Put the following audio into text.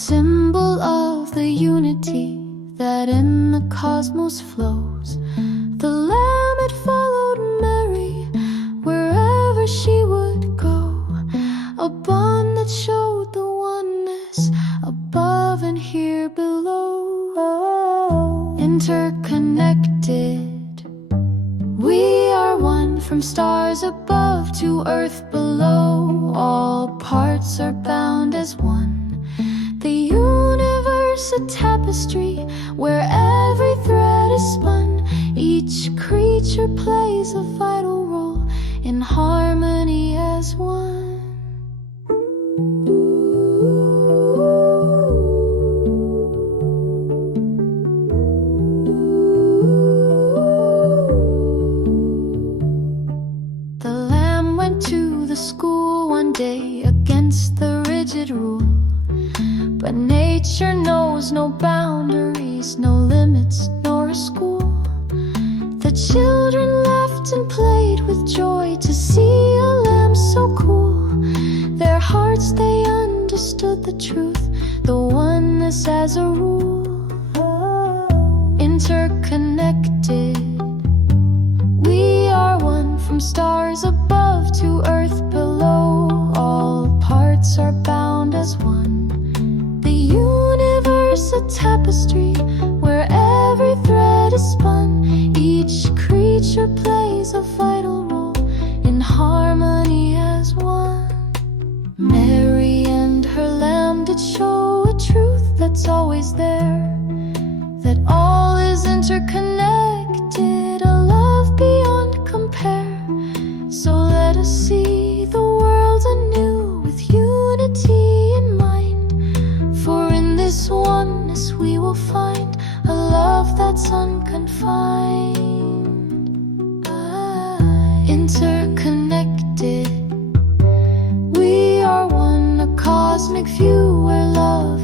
symbol of the unity that in the cosmos flows. The lamb had followed Mary wherever she would go, a bond that showed the oneness above and here below. Interconnected, we are one, from stars above to earth below. All parts are bound as one. The universe a tapestry where every thread is spun. Each creature plays a vital role in harmony as one. The lamb went to the school one day against the rigid rule. But nature knows no boundaries, no limits, nor a school. The children laughed and played with joy to see a lamb so cool. Their hearts, they understood the truth, the oneness as a rule. Interconnected, we are one, from stars above to earth below. All parts are bound as one. Universe a tapestry where every thread is spun. Each creature plays a vital role in harmony as one. Mary and her lamb did show a truth that's always there, that all is interconnected, a love beyond compare. So let us see the world anew with unity in mind. For in this oneness we will find a love that's unconfined. Interconnected, we are one, a cosmic view where love